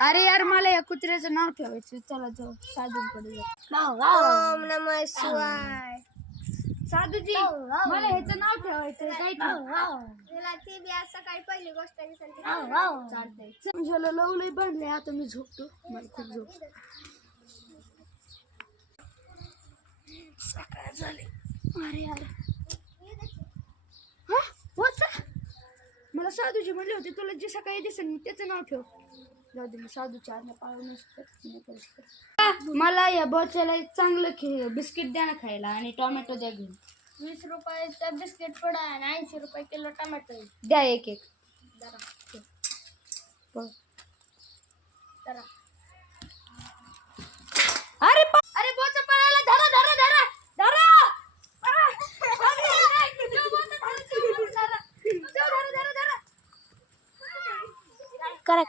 अरे यार मला या कुत्र्याचं नाव ठेवायचं. चला जाऊ साधूकडे जाऊ. ओम नमः शिवाय. साधूजी मला ह्याचं नाव ठेवायचं काय तुला ती बी आज सकाळी पहिली गोष्ट दिसली. चालतंय. झालं लवलंय बांधले. आता मी झोपतो. मला खूप झोप सकाळ झाली. अरे यार मला साधूजी म्हणले होते तुला जे सकाळी दिसेल मी त्याचं नाव ठेव. जाऊ दे मी साधू चारला पाळून नसतं. मला या बोच्याला चांगलं बिस्किट द्या ना खायला आणि टोमॅटो द्या घेऊन. 20 रुपयाचं बिस्किट पुडा आणि 80 रुपये किलो टमाटर द्या एक एक. अरे अरे बोचा पळाला. धरा धरा धरा धरा. करा